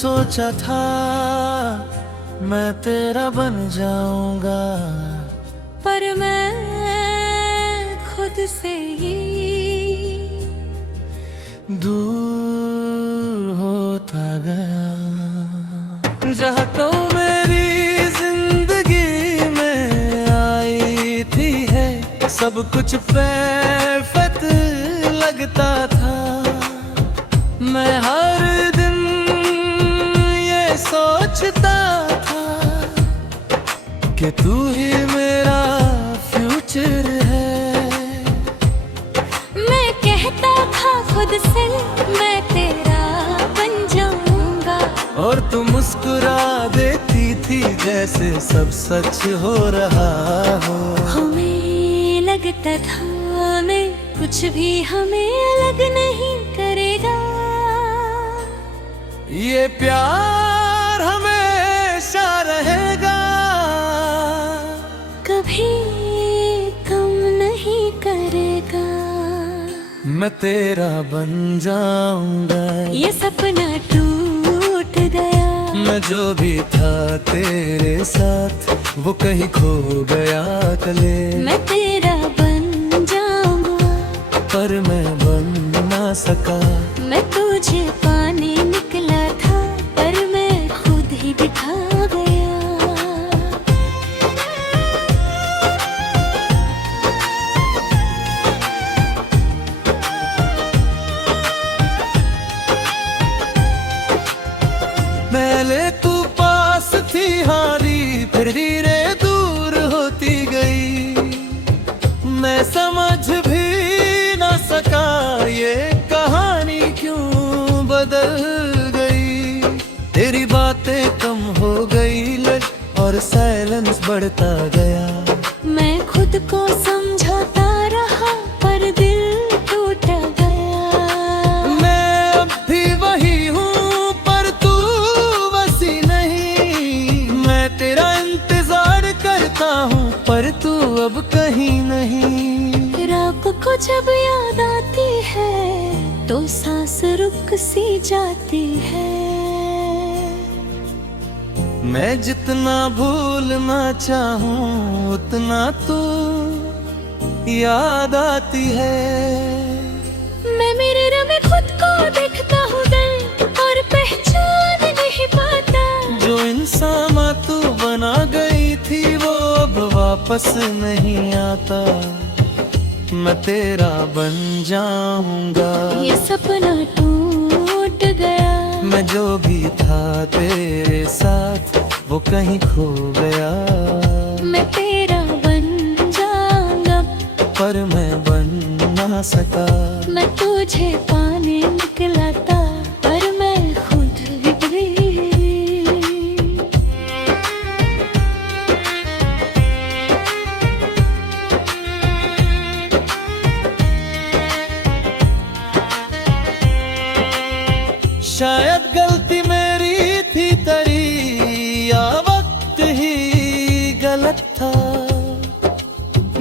सोचा था मैं तेरा बन जाऊंगा, पर मैं खुद से ही दूर होता गया। जहाँ तो मेरी जिंदगी में आई थी है, सब कुछ परफेक्ट लगता था। मैं हर दिन ये सोचता था कि तू ही मेरा फ्यूचर है। मैं कहता था खुद से मैं तेरा बन जाऊंगा, और तू मुस्कुरा देती थी जैसे सब सच हो रहा हो। हमें लगता था मैं कुछ भी हमें अलग नहीं करेगा। ये प्यार हमेशा रहेगा, कभी कम नहीं करेगा। मैं तेरा बन जाऊंगा। ये सपना टूट गया, मैं जो भी था तेरे साथ वो कहीं खो गया कले। मैं तेरा बन जाऊंगा, पर मैं बन ना सका। मैं तुझे पाने निकला था, पर मैं खुद ही दिखा गया। पहले तू पास थी हारी, फिर धीरे दूर होती गई। मैं समझ भी ना सका ये कहानी क्यों बदल गई। तेरी बातें कम हो गई और साइलेंस बढ़ता गया। मैं खुद को समझाता रहा, पर दिल टूट गया। मैं अब भी वही हूँ पर तू वैसी नहीं। मैं तेरा इंतजार करता हूँ पर तू अब कहीं नहीं। रात को जब याद आती है तो सांस रुक सी जाती है। मैं जितना भूलना चाहूँ उतना तू याद आती है। मैं मिरर में खुद को देखता हूँ दिल, और पहचान नहीं पाता। जो इंसान तू बना गई थी वो अब वापस नहीं आता। मैं तेरा बन जाऊंगा। ये सपना टूट गया, मैं जो भी था तेरे साथ वो कहीं खो गया। मैं तेरा बन जाऊंगा, पर मैं बन ना सका। मैं तुझे पाने निकला था, पर मैं खुद बिगड़ी। शायद गलती मेरी थी तेरी, या वक्त ही गलत था।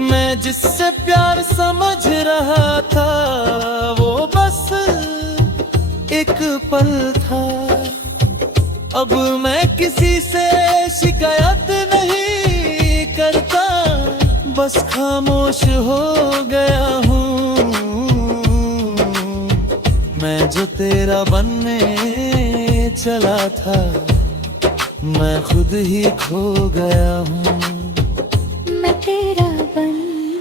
मैं जिससे प्यार समझ रहा था वो बस एक पल था। अब मैं किसी से शिकायत नहीं करता, बस खामोश हो गया हूँ। मैं जो तेरा बनने चला था मैं खुद ही खो गया हूँ। मैं तेरा बन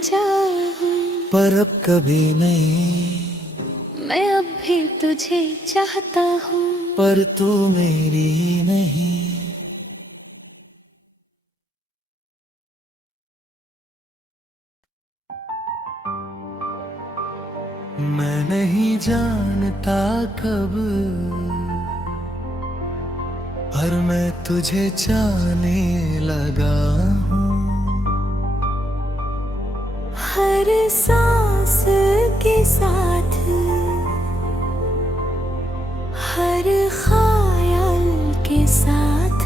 जाऊं, पर अब कभी नहीं। मैं अब भी तुझे चाहता हूँ, पर तू मेरी नहीं। मैं नहीं जानता कब, पर मैं तुझे चाहने लगा हूँ। हर सांस के साथ, हर ख्याल के साथ।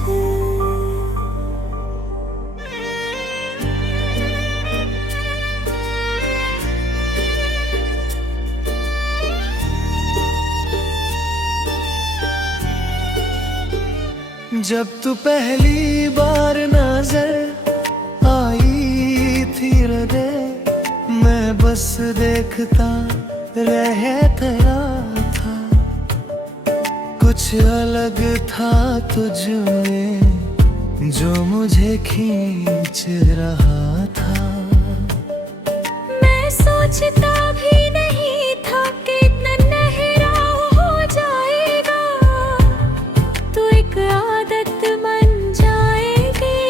जब तू पहली बार नजर आई थी हृदय, मैं बस देखता रह गया था। कुछ अलग था तुझ में जो मुझे खींच रहा था। मैं सोचता भी नहीं था कि इतना गहरा हो जाएगा, तो एक आदत बन जाएगी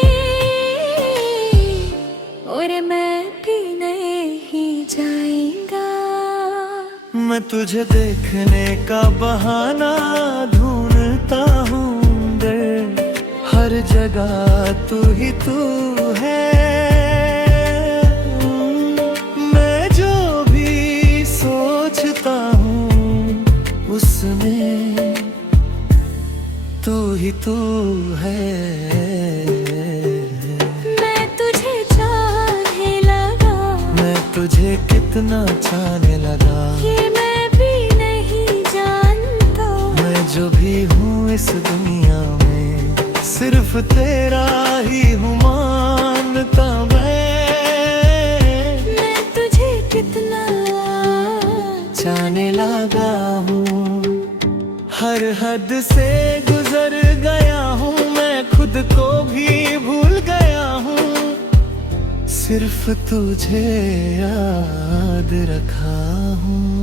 और मैं भी नहीं जाएगा। मैं तुझे देखने का बहाना ढूंढता हूँ दिल, हर जगह तू ही तू है। मैं जो भी सोचता हूँ उसमें तू ही तू है। मैं तुझे चाहने लगा, मैं तुझे कितना चाहने लगा, ये मैं भी नहीं जानता। मैं जो भी हूँ इस दुनिया में सिर्फ तेरा ही हूँ मानता मैं तुझे कितना चाहने लगा हूँ। हर हद से गुजर गया हूँ, मैं खुद को भी भूल गया हूँ, सिर्फ तुझे याद रखा हूँ।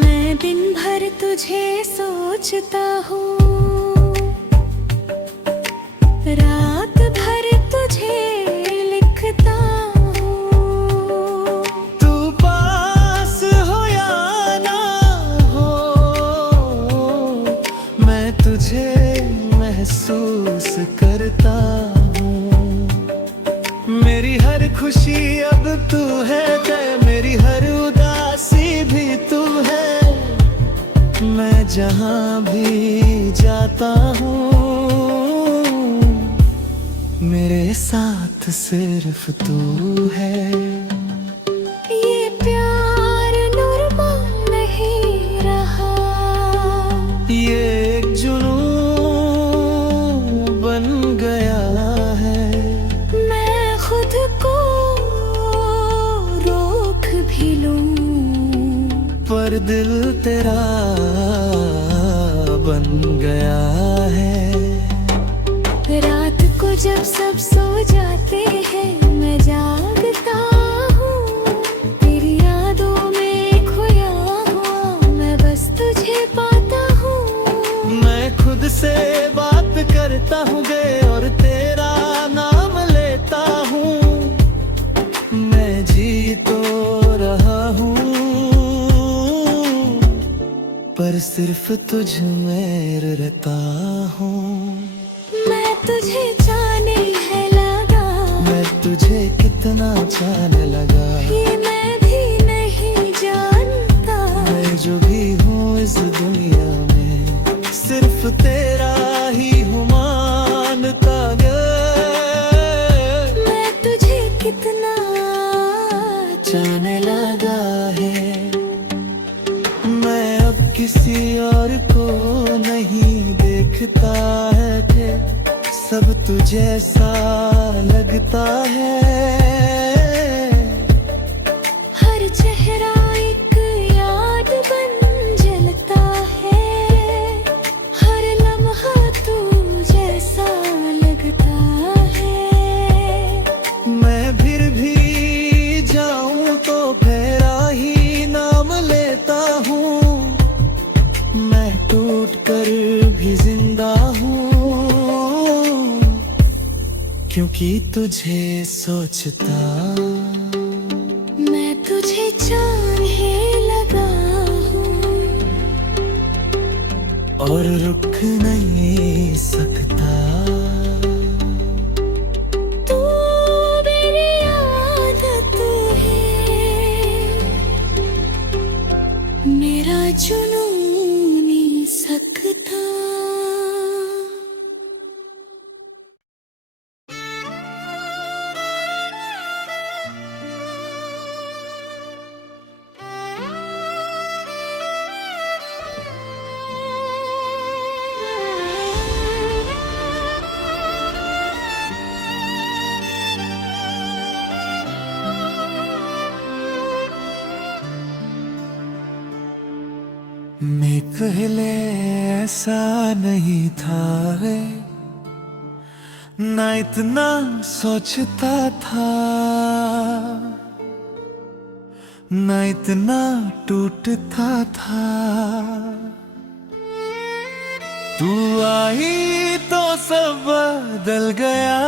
मैं दिन भर तुझे सोचता हूँ, रात भर तुझे लिखता हूँ। तू पास हो या ना हो, मैं तुझे महसूस करता हूँ। मेरी हर खुशी अब तू है, मेरी हर उदासी भी तू है। मैं जहाँ भी जाता हूँ मेरे साथ सिर्फ तू है। ये प्यार नॉर्मल नहीं रहा, ये एक जुनून बन गया है। मैं खुद को रोक भी लूं, पर दिल तेरा बन गया है। रात को जब सब सो जाते हैं मैं जागता हूँ, तेरी यादों में खोया हुआ मैं बस तुझे पाता हूँ। मैं खुद से बात करता हूँ गे और तेरा नाम लेता हूँ। मैं जी तो रहा हूँ पर सिर्फ तुझ में रहता हूँ। मैं तुझे जाने है लगा, मैं तुझे कितना चाहने लगा, ये मैं भी नहीं जानता। मैं जो भी हूँ इस दुनिया में सिर्फ तेरा ही हूँ मानता गया। मैं तुझे कितना चाहने लगा है। मैं अब किसी और को नहीं देखता है कि सब तुझैसा लगता है। हर चेहरा एक याद बन जलता है, हर लम्हा तू जैसा लगता है। मैं फिर भी जाऊं तो तेरा ही नाम लेता हूँ। मैं टूट कर भी जिंदा हूँ क्योंकि तुझे सोचता मैं तुझे चाहने लगा हूँ और रुक नहीं सकता। तू मेरी आदत है, मेरा जुनून नहीं सकता। मैं पहले ऐसा नहीं था है, ना इतना सोचता था, ना इतना टूटता था। तू आई तो सब बदल गया,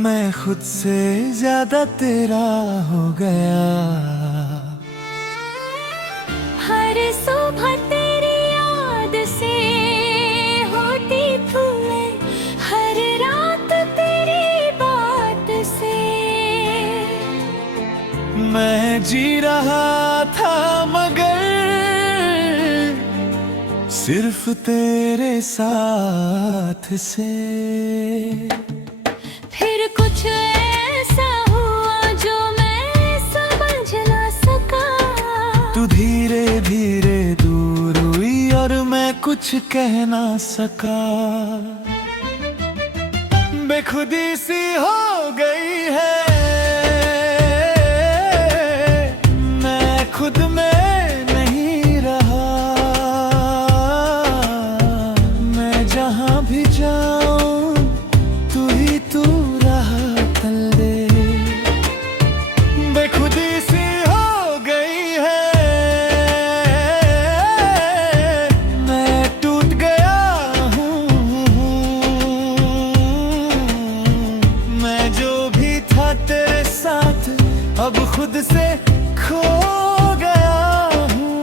मैं खुद से ज्यादा तेरा हो गया। हर सुबह तेरी याद से होती फूले, हर रात तेरी बात से मैं जी रहा था, मगर सिर्फ तेरे साथ से। फिर कुछ ऐसा हुआ जो मैं समझ ना सका। तू धीरे धीरे दूर हुई और मैं कुछ कह ना सका। बेखुदी सी हो गई है, मैं खुद में नहीं रहा। मैं जहां भी जाऊं तू ही तू रहा तले। बेखुदी सी हो गई है, मैं टूट गया हूँ। मैं जो भी था तेरे साथ अब खुद से खो गया हूँ।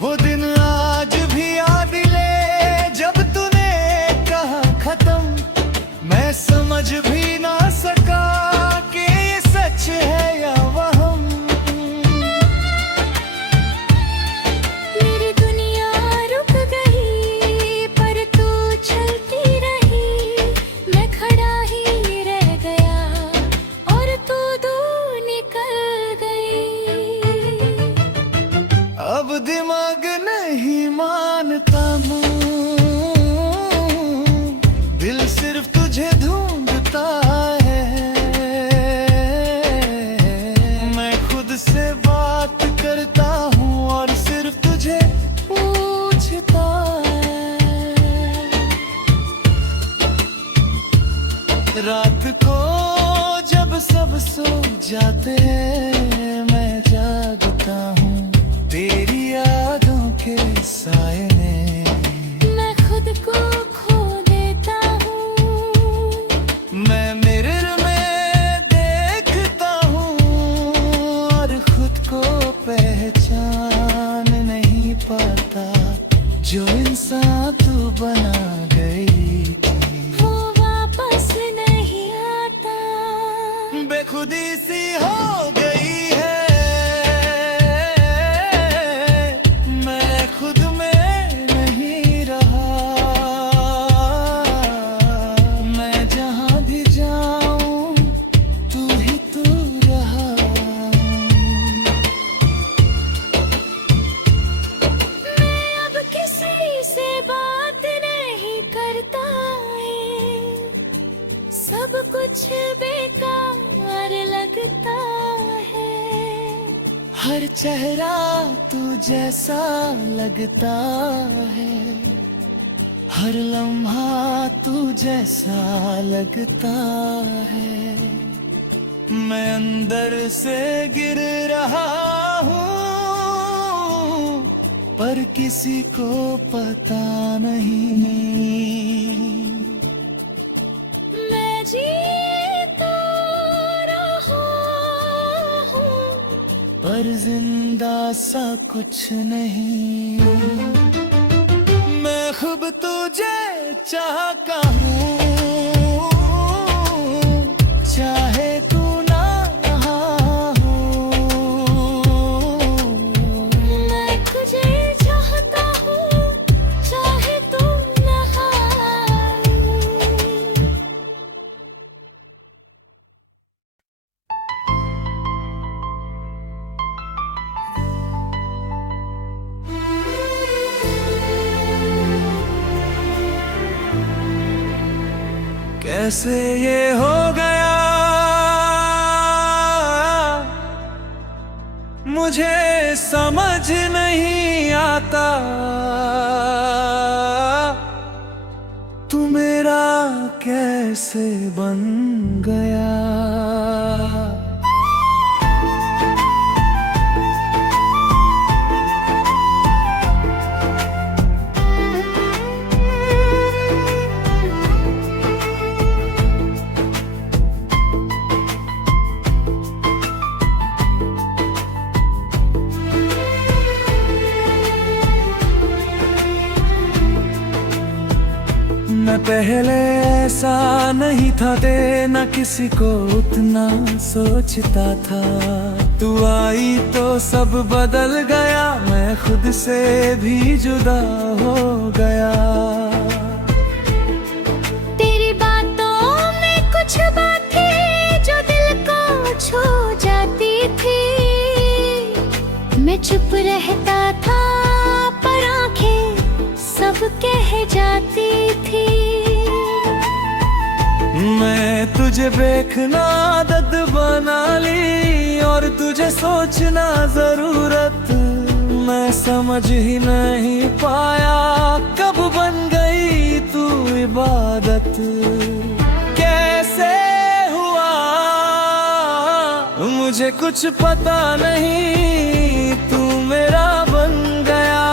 वो दिन आज भी याद ले जब तूने कहा खत्म। मैं समझ भी ना सका कि ये सच है या वहम। मेरी दुनिया रुक गई पर तू चलती रही। मैं खड़ा ही रह गया और तू दूर निकल गई। अब दिमाग नहीं मानता हूँ, दिल सिर्फ तुझे ढूंढता है। मैं खुद से बात करता हूँ और सिर्फ तुझे पूछता है। रात को जब सब सो जाते हैं मैं जागता हूँ तेरी यादों के साए में। मैं खुद को खो देता हूँ। मैं मिरर में देखता हूँ और खुद को पहचान नहीं पाता। जो इंसान तू बना गई थी वो वापस नहीं आता। बेखुदी सी हो गई है, मैं खुद में नहीं रहा। मैं जहां भी जाऊं तू ही तू रहा। मैं अब किसी से बात नहीं करता है, सब कुछ बेकार लगता है। हर चेहरा तू जैसा लगता है, हर लम्हा तू जैसा लगता है। मैं अंदर से गिर रहा हूँ पर किसी को पता नहीं। मैं जी तो रहा हूँ पर जिंदा सा कुछ नहीं। मैं खूब तुझे चाहता हूँ, चाहे तू ना हो। मैं तुझे चाहता हूँ, कैसे ये हो गया मुझे समझ नहीं आता। तू मेरा कैसे बन गया। मैं पहले ऐसा नहीं था, देना किसी को उतना सोचता था। तू आई तो सब बदल गया, मैं खुद से भी जुदा हो गया। तेरी बातों में कुछ बात थी जो दिल को छू जाती थी। मैं चुप रहता था पर आंखें सब कह जाती थी। मैं तुझे देखना आदत बना ली और तुझे सोचना जरूरत। मैं समझ ही नहीं पाया कब बन गई तू इबादत। कैसे हुआ मुझे कुछ पता नहीं, तू मेरा बन गया।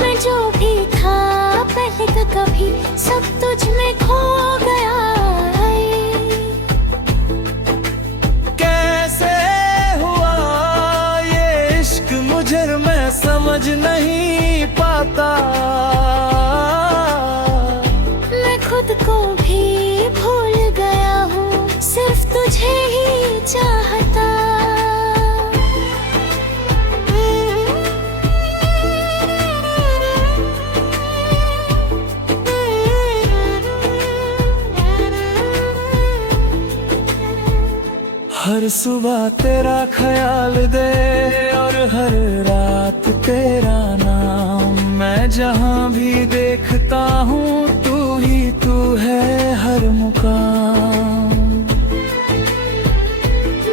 मैं जो भी था पहले तो कभी सब तुझ में खो गया। मैं समझ नहीं पाता। मैं खुद को भी भूल गया हूँ, सिर्फ तुझे ही चाहता। हर सुबह तेरा ख्याल दे और हर रात तेरा नाम। मैं जहाँ भी देखता हूँ तू है हर मुकाम।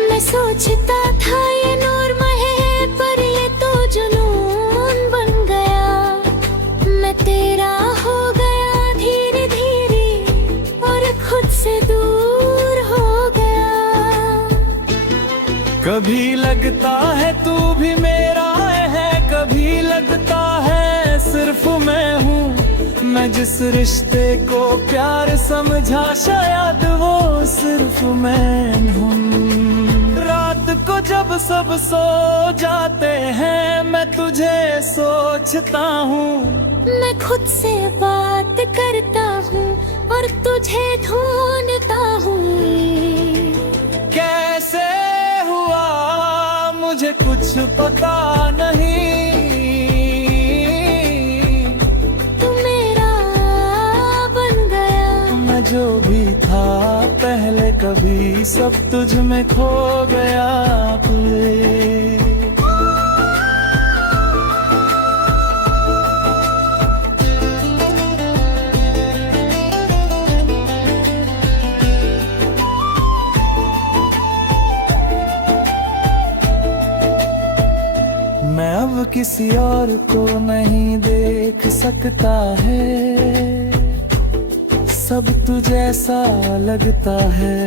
मैं सोचता था ये नूर है पर ये तो जुनून बन गया। मैं तेरा हो गया धीरे धीरे और खुद से दूर हो गया। कभी लगता है तू भी मेरा है, कभी लगता है सिर्फ मैं हूँ। मैं जिस रिश्ते को प्यार समझा शायद वो सिर्फ मैं हूँ। रात को जब सब सो जाते हैं मैं तुझे सोचता हूँ। मैं खुद से बात करता हूँ और तुझे ढूंढता हूँ। कैसे मुझे कुछ पता नहीं, तू मेरा बन गया। मैं जो भी था पहले कभी सब तुझ में खो गया। मैं अब किसी और को नहीं देख सकता है, सब तुझे ऐसा लगता है।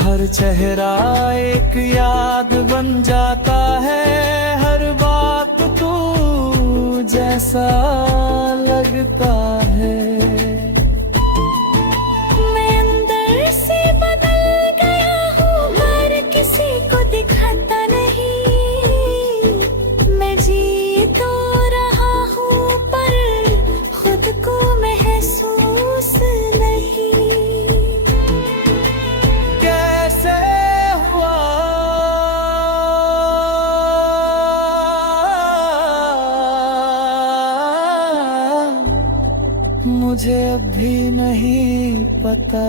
हर चेहरा एक याद बन जाता है, हर बात तू जैसा लगता है। मैं अंदर से बदल गया हूँ, हर किसी को दिखाता नहीं। मैं जी तो रहा हूँ पर खुद को महसूस नहीं। कैसे हुआ मुझे अब भी नहीं पता।